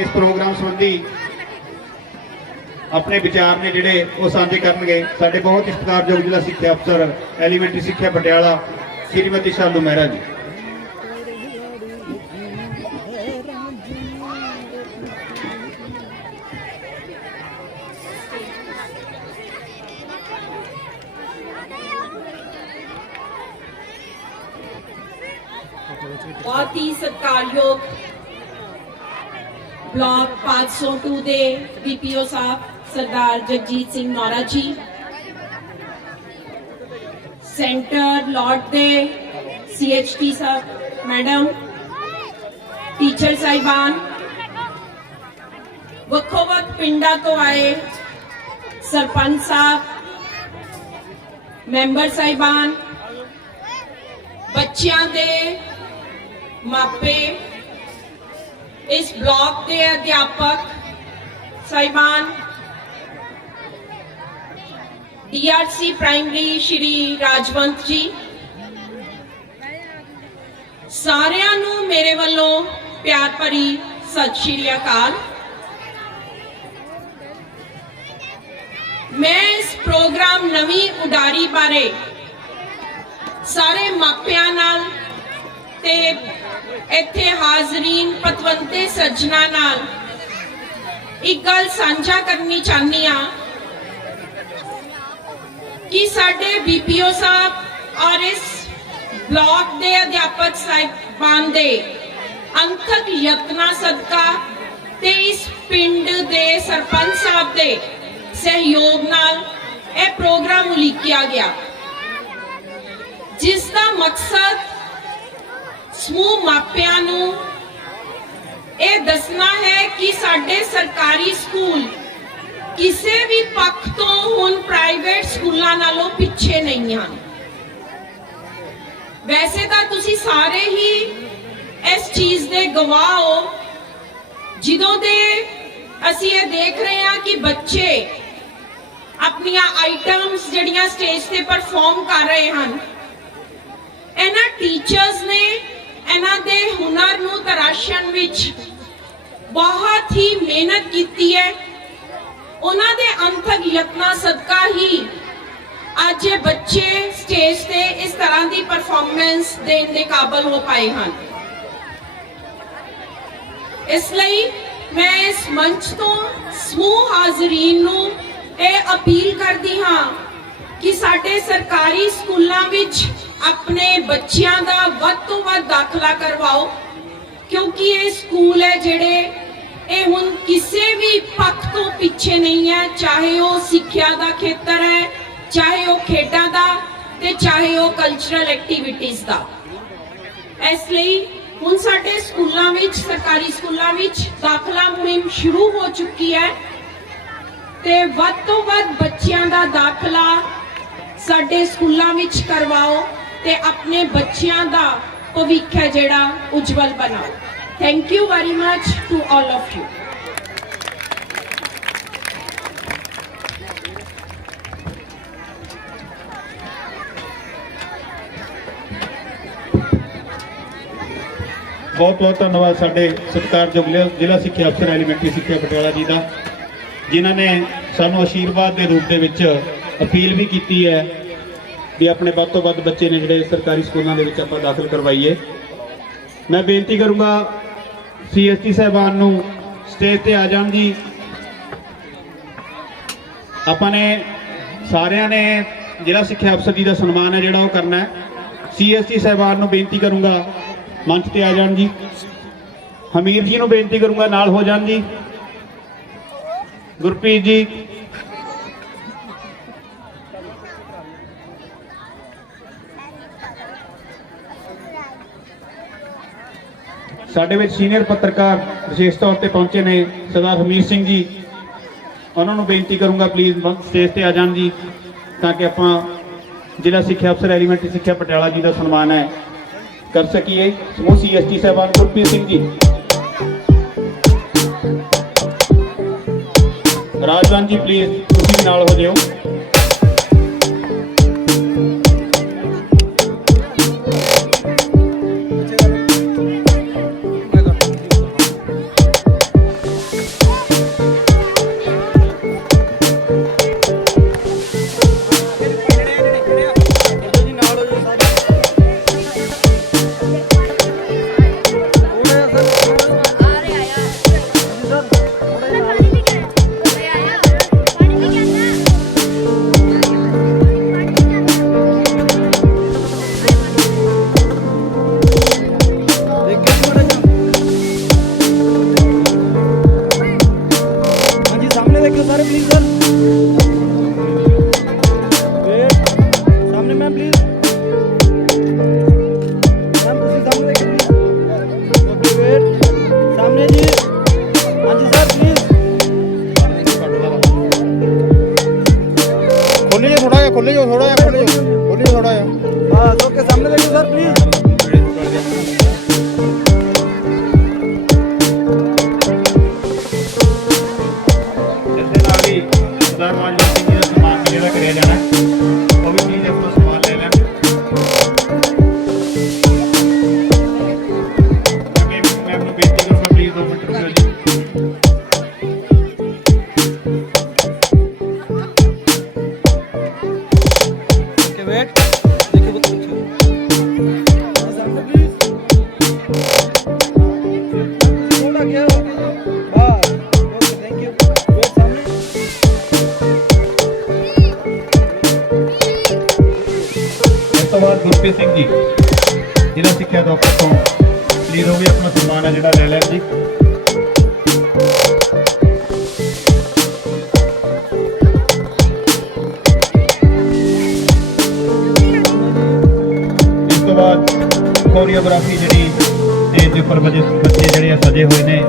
ਇਸ ਪ੍ਰੋਗਰਾਮ ਸੰਬੰਧੀ ਆਪਣੇ ਵਿਚਾਰ ਨੇ ਜਿਹੜੇ ਉਹ ਸਾਂਝੇ ਕਰਨਗੇ। ਸਾਡੇ ਬਹੁਤ ਹੀ ਸਤਿਕਾਰਯੋਗ ਜ਼ਿਲ੍ਹਾ ਸਿੱਖਿਆ ਅਫਸਰ, ਐਲੀਮੈਂਟਰੀ ਸਿੱਖਿਆ ਪਟਿਆਲਾ, ਸ਼੍ਰੀਮਤੀ ਸ਼ਾਲੂ ਮਹਿਰਾ ਜੀ। ਬਹੁਤ ਹੀ ਸਤਿਕਾਰਯੋਗ ਬਲਾਕ 502 ਦੇ ਬੀਪੀਓ ਸਾਹਿਬ ਸਰਦਾਰ ਜਗਜੀਤ ਸਿੰਘ ਨੌਰਾ ਜੀ, ਸੈਂਟਰ ਲਾਰਡ ਦੇ ਸੀਐਚਟੀ ਸਾਹਿਬ, ਮੈਡਮ, ਟੀਚਰ ਸਾਹਿਬਾਨ ਵੱਖੋ ਵੱਖ ਪਿੰਡਾਂ ਤੋਂ ਆਏ ਸਰਪੰਚ ਸਾਹਿਬ, ਮੈਂਬਰ ਸਾਹਿਬਾਨ, ਬੱਚਿਆਂ ਦੇ ਮਾਪੇ ਇਸ ਬਲਾਕ ਦੇ ਅਧਿਆਪਕ ਸਾਹਿਬਾਨ ਡੀਆਰਸੀ ਪ੍ਰਾਇਮਰੀ ਸ਼੍ਰੀ ਰਾਜਵੰਤ ਜੀ। ਸਾਰਿਆਂ ਨੂੰ ਮੇਰੇ ਵੱਲੋਂ ਪਿਆਰ ਭਰੀ ਸਤਿ ਸ਼੍ਰੀ ਅਕਾਲ। ਮੈਂ ਇਸ ਪ੍ਰੋਗਰਾਮ ਨਵੀਂ ਉਡਾਰੀ ਬਾਰੇ ਸਾਰੇ ਮਾਪਿਆਂ ਨਾਲ ਤੇ ਇੱਥੇ ਹਾਜ਼ਰੀਨ ਪਤਵੰਤੇ ਸੱਜਣਾ ਨਾਲ ਇੱਕ ਗੱਲ ਸਾਂਝਾ ਕਰਨੀ ਚਾਹਨੀ ਆ ਕਿ ਸਾਡੇ ਬੀਪੀਓ ਸਾਹਿਬ ਔਰ ਇਸ ਬਲਾਕ ਦੇ ਅਧਿਆਪਕ ਸਾਹਿਬਾਨ ਦੇ ਅੰਤਕ ਯਤਨਾ ਸਦਕਾ ਤੇ ਇਸ ਪਿੰਡ ਦੇ ਸਰਪੰਚ ਸਾਹਿਬ ਦੇ ਸਹਿਯੋਗ ਨਾਲ ਇਹ ਪ੍ਰੋਗਰਾਮ ਉਲੀਕਿਆ ਗਿਆ। ਜਿਸ ਦਾ ਮਕਸਦ ਸਮੂਹ ਮਾਪਿਆਂ ਨੂੰ ਇਹ ਦੱਸਣਾ ਹੈ ਕਿ ਸਾਡੇ ਸਰਕਾਰੀ ਸਕੂਲ ਕਿਸੇ ਵੀ ਪੱਖ ਤੋਂ ਹੁਣ ਪ੍ਰਾਈਵੇਟ ਸਕੂਲਾਂ ਨਾਲੋਂ ਪਿੱਛੇ ਨਹੀਂ ਹਨ। ਵੈਸੇ ਤਾਂ ਤੁਸੀਂ ਸਾਰੇ ਹੀ ਇਸ ਚੀਜ਼ ਦੇ ਗਵਾਹ ਹੋ, ਜਦੋਂ ਦੇ ਅਸੀਂ ਇਹ ਦੇਖ ਰਹੇ ਹਾਂ ਕਿ ਬੱਚੇ ਆਪਣੀਆਂ ਆਈਟਮਸ ਜਿਹੜੀਆਂ ਸਟੇਜ ਤੇ ਪਰਫਾਰਮ ਕਰ ਰਹੇ ਹਨ, ਇਹਨਾਂ ਟੀਚਰਸ ਨੇ ਹੁਨਰ ਨੂੰ ਤਰਾਸ਼ਣ ਵਿੱਚ ਬਹੁਤ ਹੀ ਮਿਹਨਤ ਕੀਤੀ ਹੈ। ਉਹਨਾਂ ਦੇ ਅੰਤਕ ਯਤਨਾਂ ਸਦਕਾ ਹੀ ਅੱਜ ਇਹ ਬੱਚੇ ਸਟੇਜ ਤੇ ਇਸ ਤਰ੍ਹਾਂ ਦੀ ਪਰਫਾਰਮੈਂਸ ਦੇਣ ਦੇ ਕਾਬਲ ਹੋ ਪਾਏ ਹਨ। ਇਸ ਲਈ ਮੈਂ ਇਸ ਮੰਚ ਤੋਂ ਸਮੂਹ ਹਾਜ਼ਰੀਨ ਨੂੰ ਇਹ ਅਪੀਲ ਕਰਦੀ ਹਾਂ ਕਿ ਸਾਡੇ ਸਰਕਾਰੀ ਸਕੂਲਾਂ ਵਿੱਚ ਆਪਣੇ ਬੱਚਿਆਂ ਦਾ ਵੱਧ ਤੋਂ ਵੱਧ ਦਾਖਲਾ ਕਰਵਾਓ। ਕਿਉਂਕਿ ਇਹ ਸਕੂਲ ਹੈ ਜਿਹੜੇ ਇਹ ਹੁਣ ਕਿਸੇ ਵੀ ਪੱਖ ਤੋਂ ਪਿੱਛੇ ਨਹੀਂ ਹੈ, ਚਾਹੇ ਉਹ ਸਿੱਖਿਆ ਦਾ ਖੇਤਰ ਹੈ, ਚਾਹੇ ਉਹ ਖੇਡਾਂ ਦਾ ਤੇ ਚਾਹੇ ਉਹ ਕਲਚਰਲ ਐਕਟੀਵਿਟੀਜ਼ ਦਾ। ਇਸ ਲਈ ਹੁਣ ਸਾਡੇ ਸਕੂਲਾਂ ਵਿੱਚ, ਸਰਕਾਰੀ ਸਕੂਲਾਂ ਵਿੱਚ ਦਾਖਲਾ ਮੁਹਿੰਮ ਸ਼ੁਰੂ ਹੋ ਚੁੱਕੀ ਹੈ ਤੇ ਵੱਧ ਤੋਂ ਵੱਧ ਬੱਚਿਆਂ ਦਾ ਦਾਖਲਾ ਸਾਡੇ ਸਕੂਲਾਂ ਵਿੱਚ ਕਰਵਾਓ ਤੇ ਆਪਣੇ ਬੱਚਿਆਂ ਦਾ ਭਵਿੱਖ ਹੈ ਜਿਹੜਾ ਉਜਵਲ ਬਣਾਓ thank you very much to all of you ਬਹੁਤ ਬਹੁਤ ਧੰਨਵਾਦ ਸਾਡੇ ਸਤਿਕਾਰਯੋਗ ਜ਼ਿਲ੍ਹਾ- ਜ਼ਿਲ੍ਹਾ ਸਿੱਖਿਆ ਅਫਸਰ ਐਲੀਮੈਂਟਰੀ ਸਿੱਖਿਆ ਪਟਿਆਲਾ ਜੀ ਦਾ, ਜਿਨ੍ਹਾਂ ਨੇ ਸਾਨੂੰ ਆਸ਼ੀਰਵਾਦ ਦੇ ਰੂਪ ਦੇ ਵਿੱਚ ਅਪੀਲ ਵੀ ਕੀਤੀ ਹੈ ਵੀ ਆਪਣੇ ਵੱਧ ਤੋਂ ਵੱਧ ਬੱਚੇ ਨੇ ਜਿਹੜੇ ਸਰਕਾਰੀ ਸਕੂਲਾਂ ਦੇ ਵਿੱਚ ਆਪਾਂ ਦਾਖਲ ਕਰਵਾਈਏ। ਮੈਂ ਬੇਨਤੀ ਕਰੂੰਗਾ ਸੀਐਸਟੀ ਸਾਹਿਬਾਨ ਨੂੰ ਸਟੇਜ ਤੇ ਆ ਜਾਣ ਜੀ ਆਪਾਂ ਨੇ ਸਾਰਿਆਂ ਨੇ ਜ਼ਿਲ੍ਹਾ ਸਿੱਖਿਆ ਅਫਸਰ ਜੀ ਦਾ ਸਨਮਾਨ ਹੈ, ਜਿਹੜਾ ਉਹ ਕਰਨਾ ਹੈ। ਸੀਐਸਟੀ ਸਾਹਿਬਾਨ ਨੂੰ ਬੇਨਤੀ ਕਰੂੰਗਾ ਮੰਚ ਤੇ ਆ ਜਾਣ ਜੀ ਹਮੀਰ ਜੀ ਨੂੰ ਬੇਨਤੀ ਕਰੂੰਗਾ ਨਾਲ ਹੋ ਜਾਣ ਜੀ ਗੁਰਪ੍ਰੀਤ ਜੀ ਸਾਡੇ ਵਿੱਚ ਸੀਨੀਅਰ ਪੱਤਰਕਾਰ ਵਿਸ਼ੇਸ਼ ਤੌਰ ਤੇ ਪਹੁੰਚੇ ਨੇ, ਸਰਦਾਰ ਹਮੀਰ ਸਿੰਘ ਜੀ। ਉਹਨਾਂ ਨੂੰ ਬੇਨਤੀ ਕਰੂੰਗਾ ਪਲੀਜ਼ ਸਟੇਜ ਤੇ ਆ ਜਾਣ ਜੀ, ਤਾਂ ਕਿ ਆਪਾਂ ਜ਼ਿਲ੍ਹਾ ਸਿੱਖਿਆ ਅਫਸਰ ਐਲੀਮੈਂਟਰੀ ਸਿੱਖਿਆ ਪਟਿਆਲਾ ਜੀ ਦਾ ਸਨਮਾਨ ਹੈ, ਕਰ ਸਕੀਏ। ਸਮੂਹ ਸੀਐਸਟੀ ਸਾਹਿਬਾਨ ਗੁਰਪ੍ਰੀਤ ਸਿੰਘ ਜੀ। ਰਾਜਵਾਨ ਜੀ ਪਲੀਜ਼ ਤੁਸੀਂ ਨਾਲ ਹੋ ਜਿਓ। देखो प्लीज़ सर सामने मैम प्लीज़ खोलिए थोड़ा या खोलिए थोड़ा या खोलिए खोलिए थोड़ा या। हाँ तो के सामने देखिए सर प्लीज़ ਬਾਅਦ ਗੁਰਪ੍ਰੀਤ ਸਿੰਘ ਜੀ ਜ਼ਿਲ੍ਹਾ ਸਿੱਖਿਆ ਦਫ਼ਤਰ ਤੋਂ ਪਲੀਜ਼ ਉਹ ਵੀ ਆਪਣਾ ਸਨਮਾਨ ਹੈ ਜਿਹੜਾ ਲੈ ਲੈਣ ਜੀ। ਇਸ ਤੋਂ ਬਾਅਦ ਕੋਰੀਓਗ੍ਰਾਫੀ ਜਿਹੜੀ ਸਟੇਜ ਦੇ ਉੱਪਰ ਬੱਚੇ ਬੱਚੇ ਜਿਹੜੇ ਆ ਸਜੇ ਹੋਏ ਨੇ।